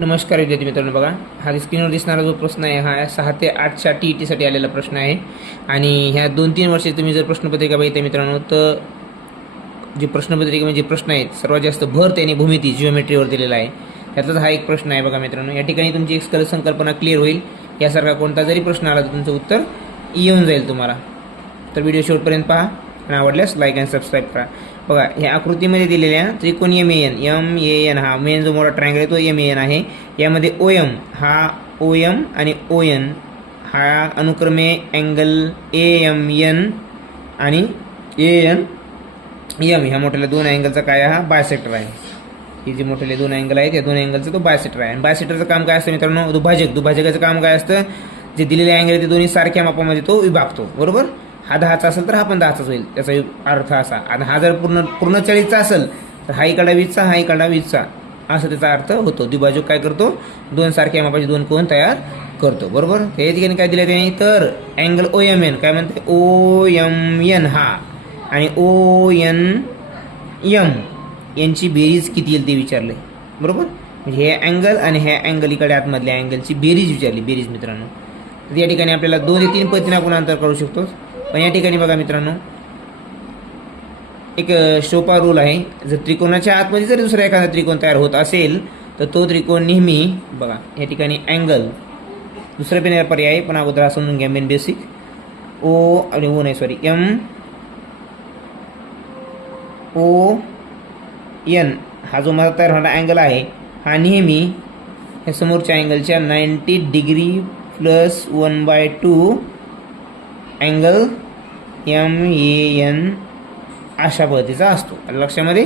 नमस्कार विद्यार्थी मित्रांनो, बघा हा स्क्रीनवर दिसणारा जो प्रश्न आहे हा 6 ते 8च्या TETसाठी आलेला प्रश्न आहे. आणि ह्या 2-3 वर्षे तुम्ही जर प्रश्नपत्रिका बघितली मित्रांनो, तर जे प्रश्नपत्रिकेमध्ये जे प्रश्न आहेत सर्वात जास्त भर त्याने भूमिती जिओमेट्रीवर दिलेला आहे. त्यातलाच हा एक प्रश्न आहे. बघा मित्रांनो, या ठिकाणी तुमची एक संकल्पना क्लिअर होईल. यासारखा कोणता जरी प्रश्न आला तर तुमचं उत्तर येऊन जाईल तुम्हाला. तर व्हिडिओ शेवटपर्यंत पहा आणि आवडल्यास लाईक आणि सबस्क्राईब करा. बघा ह्या आकृतीमध्ये दिलेल्या त्रिकोण एम ए एन हा मेन जो मोठा ट्रायंगल आहे तो एम-ए-एन आहे. यामध्ये OM हा OM आणि ON हा अनुक्रमे अँगल AMN आणि ANM ह्या मोठ्या दोन अँगलचा काय हा बायसेक्टर आहे. ही जी मोठे दोन अँगल आहेत या दोन अँगलचा तो बायसेक्टर आहे. आणि बायसेक्टरचं काम काय असतं मित्रांनो? दुभाजकाचं काम काय असतं? जे दिलेले अँगल आहे ते दोन्ही सारख्या मापामध्ये तो विभागतो. बरोबर, हा 10चा असेल तर हा पण 10चाच होईल. त्याचा अर्थ असा. आणि हा जर पूर्ण 40चा असेल तर हा इकडा 20चा हा इकडा 20चा असं त्याचा अर्थ होतो. द्विभाजक काय करतो? दोन सारख्या मापाचे दोन कोन तयार करतो. बरोबर, त्या ठिकाणी काय दिलं त्याने? तर अँगल OMN काय म्हणते? OMN हा आणि ONM यांची बेरीज किती येईल ते विचारले. बरोबर, म्हणजे हे अँगल आणि ह्या अँगल इकडे आतमधल्या अँगलची बेरीज विचारली. बेरीज मित्रांनो, तर या ठिकाणी आपल्याला 2 ते 3 पद्धतीने आपण अंतर करू शकतो. पण या ठिकाणी बघा मित्रांनो, एक सोपा रूल आहे. जर त्रिकोणाच्या आतमध्ये जर दुसरा एखादा त्रिकोण तयार होत असेल तर तो त्रिकोण नेहमी बघा या ठिकाणी अँगल दुसरा पण पर्याय, पण अगोदर समजून घ्या मेन बेसिक. MON हा जो मला तयार होणारा अँगल आहे हा नेहमी ह्या समोरच्या अँगलच्या 90 डिग्री प्लस 1/2 अँगल MAN अशा पद्धतीचा असतो. लक्षामध्ये.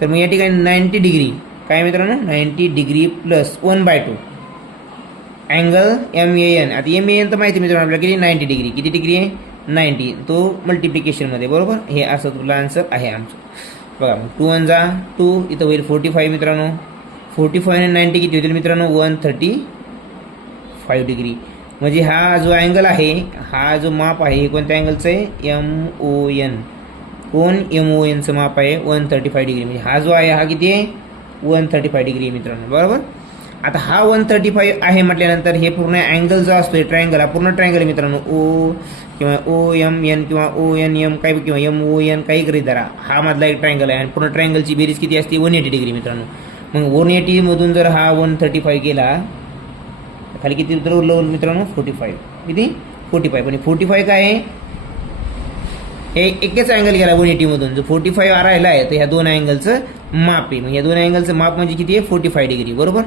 तर मग या ठिकाणी 90 डिग्री काय मित्रांनो? 90 डिग्री प्लस 1/2 अँगल MAN. आता MAN तर माहिती मित्रांनो आपल्याला किती? 90 डिग्री. किती डिग्री आहे? 90. तो मल्टिप्लिकेशनमध्ये. बरोबर, हे असं तुला आन्सर आहे आमचं. बघा 2 1 जा 2 इथं होईल 45 मित्रांनो. 45 आणि 90 किती होतील मित्रांनो? 135 डिग्री. म्हणजे हा जो अँगल आहे हा जो माप आहे कोणत्या अँगलचं आहे? MON. कोण? MONचं माप आहे 135 डिग्री. म्हणजे हा जो आहे हा किती आहे? 135 डिग्री आहे मित्रांनो. बरोबर, आता हा 135 आहे म्हटल्यानंतर हे पूर्ण अँगल जो असतो ट्रायंगल हा पूर्ण ट्रायंगल आहे मित्रांनो. O किंवा OMN किंवा ONM काही किंवा MON काही करीत धरा. हा मधला एक ट्रायंगल आहे आणि पूर्ण ट्रायंगलची बेरीज किती असते? 180 डिग्री मित्रांनो. मग 180 मधून जर हा 135 गेला खाली किती उरलं मित्रांनो? 45. किती? 45. पण 45 काय आहे? हे एकच अँगल गेला 180 मधून. जर 45 राहिला आहे तर ह्या दोन अँगलचं माप आहे. मग या दोन अँगलचं माप म्हणजे किती आहे? 45 डिग्री. बरोबर.